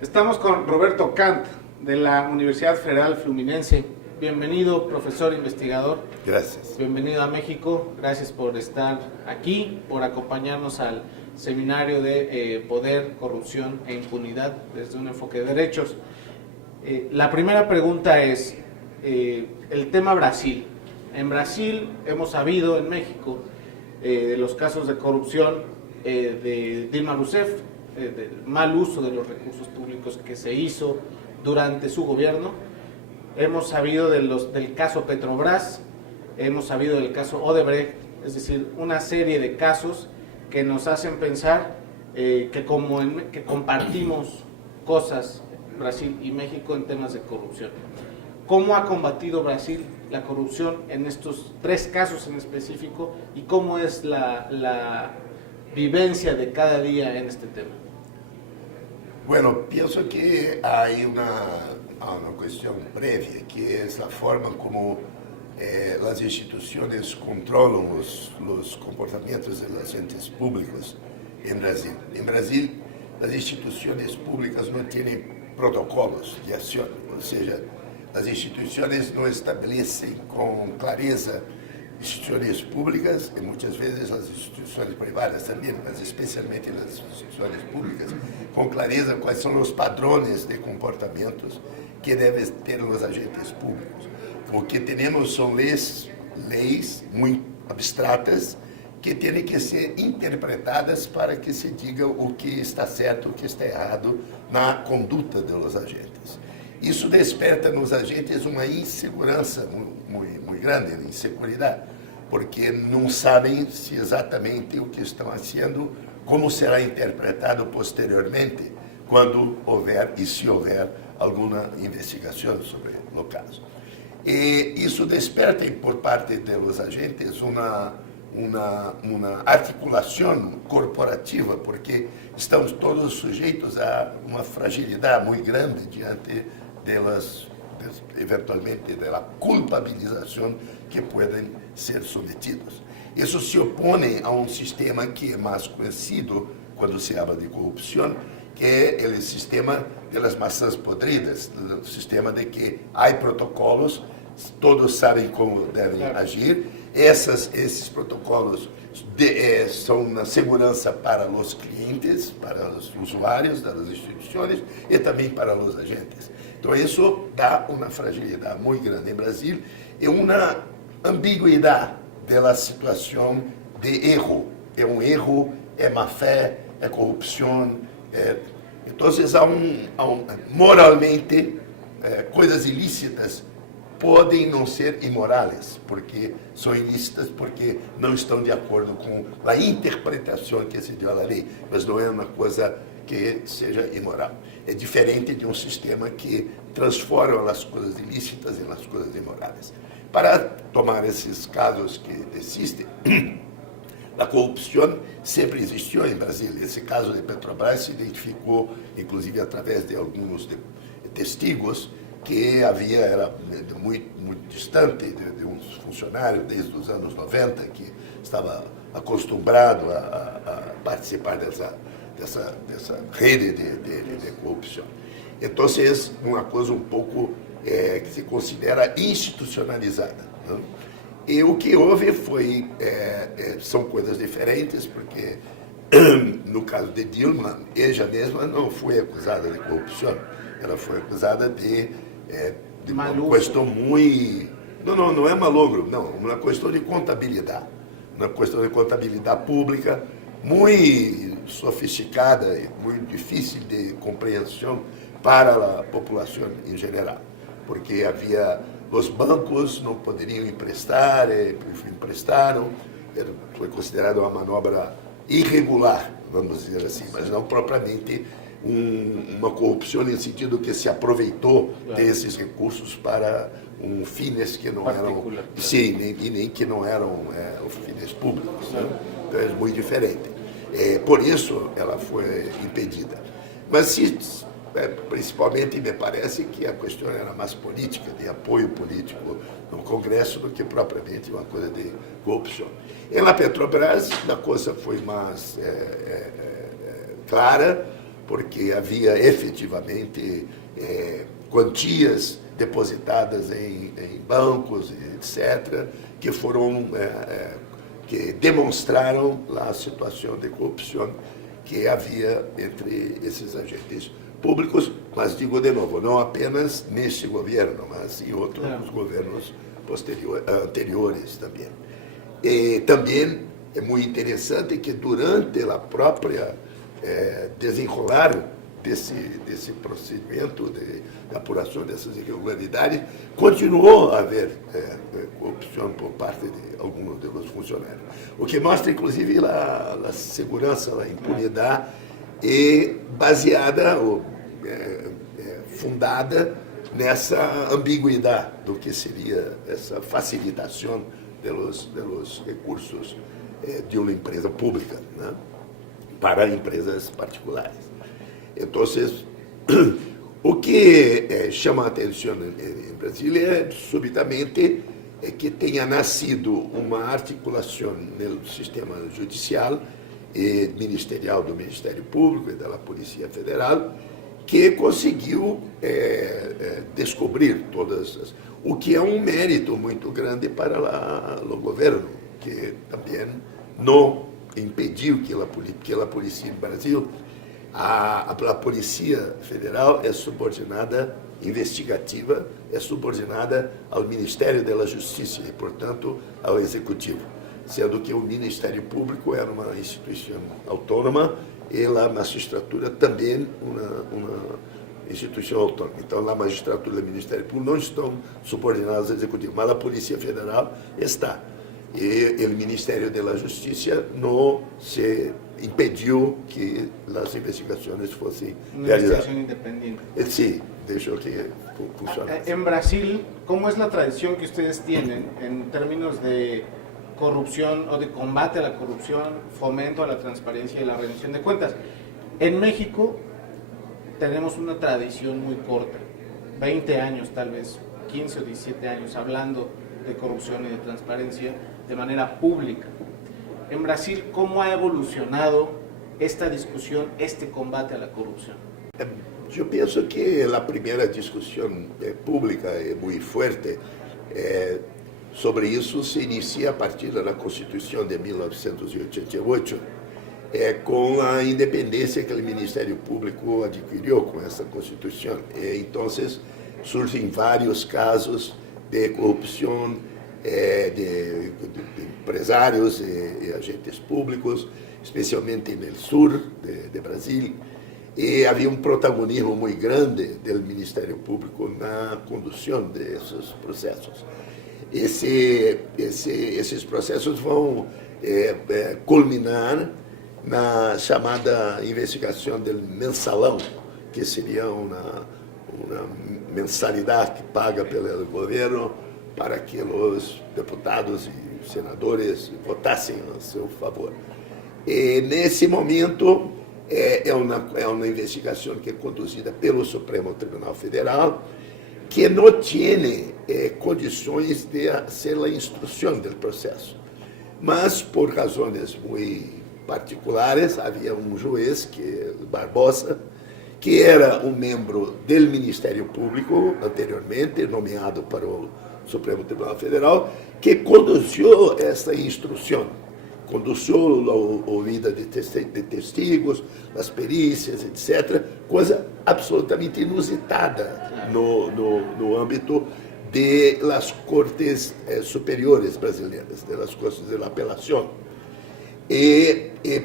Estamos con Roberto Kant, de la Universidad Federal Fluminense. Bienvenido, profesor investigador. Gracias. Bienvenido a México. Gracias por estar aquí, por acompañarnos al seminario de Poder, Corrupción e Impunidad desde un enfoque de derechos. La primera pregunta es el tema Brasil. En Brasil hemos sabido, en México, de los casos de corrupción de Dilma Rousseff, del mal uso de los recursos públicos que se hizo durante su gobierno. Hemos sabido del caso Petrobras, hemos sabido del caso Odebrecht, es decir, una serie de casos que nos hacen pensar que compartimos cosas, Brasil y México, en temas de corrupción. ¿Cómo ha combatido Brasil la corrupción en estos tres casos en específico y cómo es la vivencia de cada día en este tema? Bueno, pienso que hay una cuestión previa, que es la forma como las instituciones controlan los comportamientos de los entes públicos en Brasil. En Brasil, las instituciones públicas no tienen protocolos de acción, o sea, las instituciones no establecen con clareza instituciones públicas y muchas veces las instituciones privadas también, mas especialmente las instituciones públicas, con clareza cuáles son los padrones de comportamientos que deben tener los agentes públicos. Porque son leyes muy abstratas que tienen que ser interpretadas para que se diga o que está certo, o que está errado na conduta dos agentes. Isso desperta nos agentes uma insegurança muito grande, inseguridade, porque não sabem se exatamente o que estão fazendo, como será interpretado posteriormente, quando houver e se houver alguma investigação sobre o caso. E isso desperta por parte dos agentes uma articulação corporativa, porque estamos todos sujeitos a uma fragilidade muito grande diante eventualmente da culpabilização que podem ser sometidos. Isso se opõe a um sistema que é mais conhecido quando se fala de corrupção, que é o sistema das maçãs podridas, o sistema de que há protocolos, todos sabem como devem agir, esses protocolos são uma segurança para os clientes, para os usuários das instituições e também para os agentes. Então, isso dá uma fragilidade muito grande em Brasil e uma ambiguidade da situação de erro. É erro, é má-fé, é corrupção. Então, moralmente, coisas ilícitas podem não ser imorais, porque são ilícitas porque não estão de acordo com a interpretação que se deu à lei, mas não é uma coisa que seja imoral. É diferente de um sistema que transforma as coisas ilícitas em as coisas imorais. Para tomar esses casos que existem, a corrupção sempre existiu em Brasil. Esse caso de Petrobras se identificou, inclusive, através de alguns testigos, que era muito distante de um funcionário desde os anos 90, que estava acostumado a participar dessa rede de corrupção. Então, é uma coisa um pouco que se considera institucionalizada. Não? E o que houve são coisas diferentes, porque no caso de Dilma, ela mesma não foi acusada de corrupção, ela foi acusada de uma questão muito... Não é malogro, não, uma questão de contabilidade. Uma questão de contabilidade pública muito sofisticada e muito difícil de compreensão para a população em geral, porque os bancos não poderiam emprestar, emprestaram, foi considerada uma manobra irregular, vamos dizer assim, mas não propriamente uma corrupção no sentido que se aproveitou desses recursos para fins que não eram, sim, nem que não eram fins públicos. Né? Então é muito diferente. Por isso ela foi impedida. Mas se principalmente me parece que a questão era mais política, de apoio político no Congresso, do que propriamente uma coisa de corrupção. E na Petrobras a coisa foi mais clara, porque havia efetivamente quantias depositadas em bancos, etc., que foram que demonstraram a situação de corrupção que havia entre esses agentes públicos, mas digo de novo, não apenas neste governo, mas em outros governos anteriores também. E também é muito interessante que durante a própria desenrolar desse procedimento de apuração dessas irregularidades, continuou a haver corrupção por parte de alguns dos funcionários. O que mostra, inclusive, a segurança, a impunidade baseada ou fundada nessa ambiguidade do que seria essa facilitação dos recursos de uma empresa pública, né, para empresas particulares. Então, o que chama a atenção em Brasília subitamente, é que tenha nascido uma articulação no sistema judicial e ministerial do Ministério Público e da Polícia Federal, que conseguiu descobrir o que é um mérito muito grande para o governo, que também não impediu que a polícia no Brasil, a Polícia Federal é subordinada, investigativa, é subordinada ao Ministério da Justiça e, portanto, ao Executivo, sendo que o Ministério Público era uma instituição autônoma e a magistratura também uma instituição autônoma. Então, a magistratura e o Ministério Público não estão subordinados ao Executivo, mas a Polícia Federal está. E o Ministério da Justiça não se impediu que as investigações fossem realizadas. Una investigación independiente. Sí, deixou que funcione. En Brasil, ¿cómo es la tradición que ustedes tienen en términos de corrupción o de combate a la corrupción, fomento a la transparencia y la rendición de cuentas? En México tenemos una tradición muy corta, 20 años tal vez, 15 o 17 años hablando de corrupción y de transparencia de manera pública. En Brasil, ¿cómo ha evolucionado esta discusión, este combate a la corrupción? Eu penso que a primeira discussão pública é muito forte. Sobre isso se inicia a partir da Constituição de 1988, com a independência que o Ministério Público adquiriu com essa Constituição. Então, surgem vários casos de corrupção de empresários e agentes públicos, especialmente no sul de Brasil, e havia um protagonismo muito grande do Ministério Público na condução desses processos. Esses processos vão culminar na chamada investigação do mensalão, que seria uma mensalidade paga pelo governo para que os deputados e senadores votassem a seu favor. E nesse momento é uma investigação que é conduzida pelo Supremo Tribunal Federal, que não tem condições de ser a instrução do processo. Mas, por razões muito particulares, havia um juiz, que Barbosa, que era um membro do Ministério Público, anteriormente nomeado para o Supremo Tribunal Federal, que conduziu essa instrução, conduziu a ouvida de testigos, as perícias, etc., coisa absolutamente inusitada no âmbito das cortes superiores brasileiras, das cortes de apelação.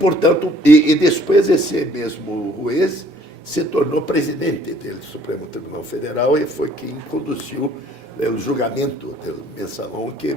Portanto, depois esse mesmo juiz se tornou presidente do Supremo Tribunal Federal e foi quem conduziu o julgamento do mensalão, que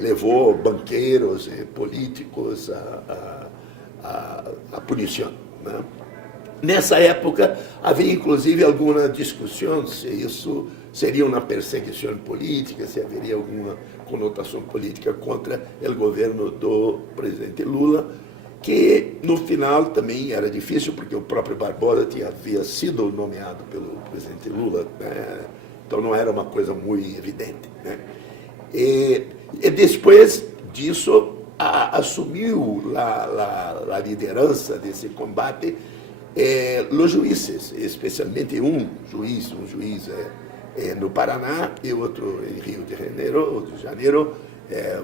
levou banqueiros e políticos à punição, né? Nessa época, havia inclusive alguma discussão se isso seria uma perseguição política, se haveria alguma conotação política contra o governo do presidente Lula. que no final também era difícil, porque o próprio Barbosa havia sido nomeado pelo presidente Lula, né? Então não era uma coisa muito evidente, né? E depois disso assumiu a liderança desse combate os juízes, especialmente um juiz no Paraná e outro em Rio de Janeiro,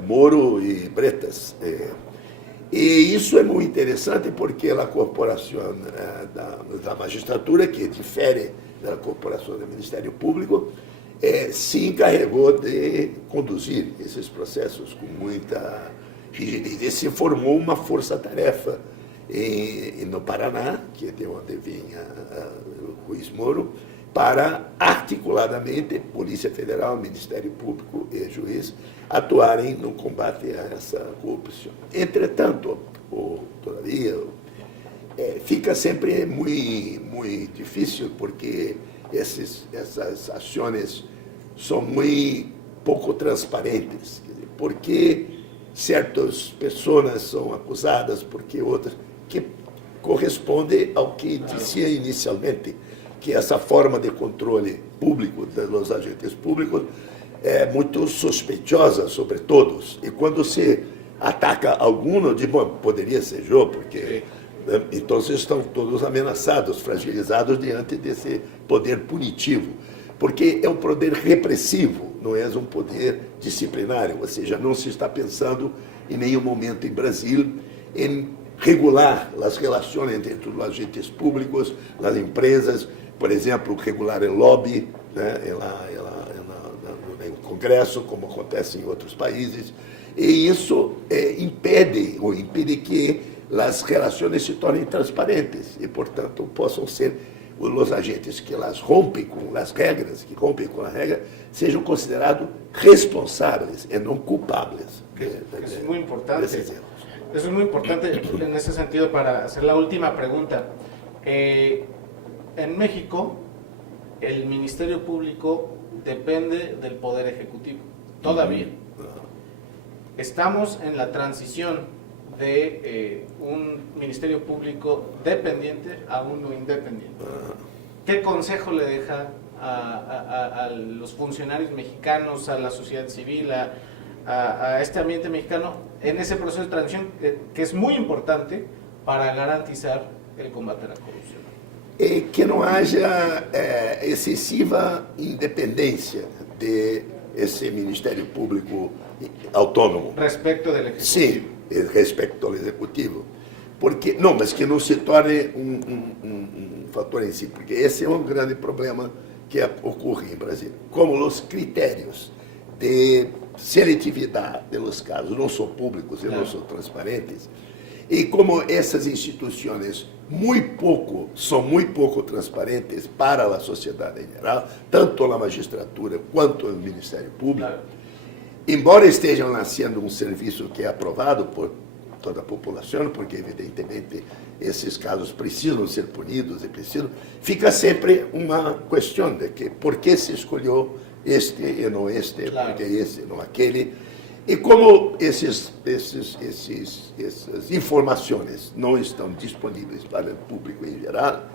Moro e Bretas. E isso é muito interessante porque a corporação da magistratura, que difere da corporação do Ministério Público, se encarregou de conduzir esses processos com muita rigidez. E se formou uma força-tarefa no Paraná, que é de onde vinha o Ruiz Moro, para articuladamente Polícia Federal, Ministério Público e juiz atuarem no combate a essa corrupção. Entretanto, todavia, fica sempre muito difícil, porque essas ações são muito pouco transparentes. Quer dizer, por que certas pessoas são acusadas, porque outras, que corresponde ao que dizia inicialmente, que essa forma de controle público dos agentes públicos é muito suspeitosa sobre todos. E quando se ataca algum, diz, bom, poderia ser eu, porque então estão todos ameaçados, fragilizados diante desse poder punitivo. Porque é um poder repressivo, não é um poder disciplinário, ou seja, não se está pensando em nenhum momento em Brasil em regular as relações entre os agentes públicos, as empresas, por exemplo, regular o lobby, né, no Congresso, como acontece em outros países, e isso impede que as relações se tornem transparentes e, portanto, possam ser os agentes que las rompem com as regras, que rompem com a regra, sejam considerados responsáveis e não culpables. Es muy importante. Eso es muy importante en ese sentido. Para hacer la última pregunta, en México el Ministerio Público depende del Poder Ejecutivo, todavía. Estamos en la transición de un Ministerio Público dependiente a uno independiente. ¿Qué consejo le deja a los funcionarios mexicanos, a la sociedad civil, a este ambiente mexicano en ese proceso de transición que es muy importante para garantizar el combate a la corrupción? Que não haja excessiva independência desse Ministério Público autônomo. Respecto del Ejecutivo. Sim, respecto ao Executivo. Porque, não, mas que não se torne um fator em si, porque esse é um grande problema que ocorre em Brasil. Como os critérios de seletividade dos casos não são públicos e não são transparentes, e como essas instituições são muito pouco transparentes para a sociedade em geral, tanto a magistratura quanto o Ministério Público, embora estejam nascendo um serviço que é aprovado por toda a população, porque evidentemente esses casos precisam ser punidos fica sempre uma questão de que por que se escolheu este e não este, porque esse e não aquele. E como essas informações não estão disponíveis para o público em geral,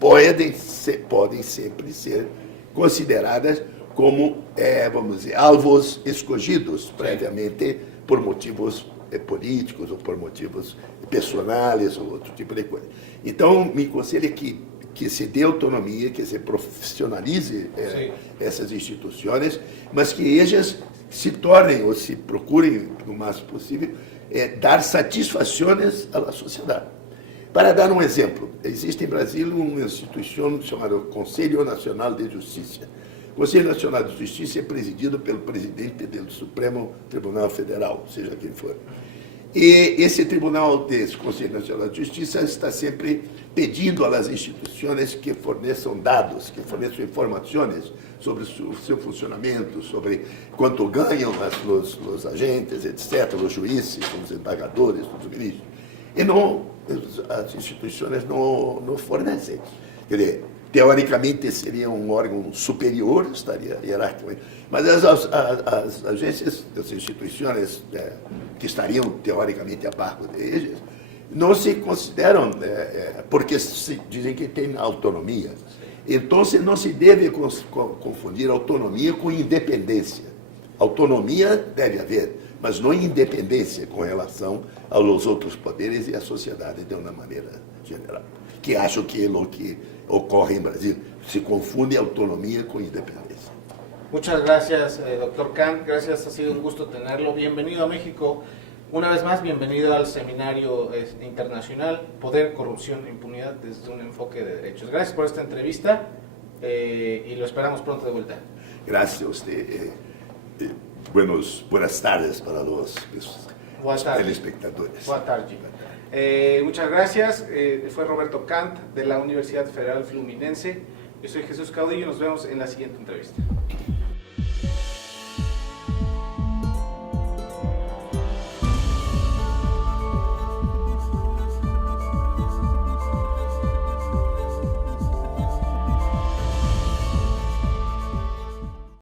podem sempre ser consideradas como, vamos dizer, alvos escolhidos previamente por motivos políticos ou por motivos pessoais ou outro tipo de coisa. Então, me aconselho que se dê autonomia, que se profissionalize essas instituições, mas que elas se tornem ou se procurem, o máximo possível, dar satisfações à sociedade. Para dar um exemplo, existe em Brasil uma instituição chamada Conselho Nacional de Justiça. O Conselho Nacional de Justiça é presidido pelo presidente do Supremo Tribunal Federal, seja quem for. E esse tribunal desse Conselho Nacional de Justiça está sempre pedindo às instituições que forneçam dados, que forneçam informações sobre o seu funcionamento, sobre quanto ganham os agentes, etc., os juízes, os desembargadores, os ministros. E não, as instituições não fornecem. Quer dizer, teoricamente seria um órgão superior, estaria hierarquicamente, mas as agências, as instituições que estariam teoricamente abaixo deles, não se consideram, porque se dizem que têm autonomia. Então, não se deve confundir autonomia com independência. Autonomia deve haver, mas não independência com relação aos outros poderes e à sociedade de uma maneira geral. Que acho que é o que ocorre em Brasil. Se confunde autonomía con independencia. Muchas gracias, doctor Kant. Gracias, ha sido un gusto tenerlo. Bienvenido a México. Una vez más, bienvenido al seminario internacional Poder, Corrupción e Impunidad desde un enfoque de derechos. Gracias por esta entrevista y lo esperamos pronto de vuelta. Gracias a usted. Buenas tardes para los telespectadores. Boa tarde. Muchas gracias. Fue Roberto Kant de la Universidad Federal Fluminense. Yo soy Jesús Caudillo. Nos vemos en la siguiente entrevista.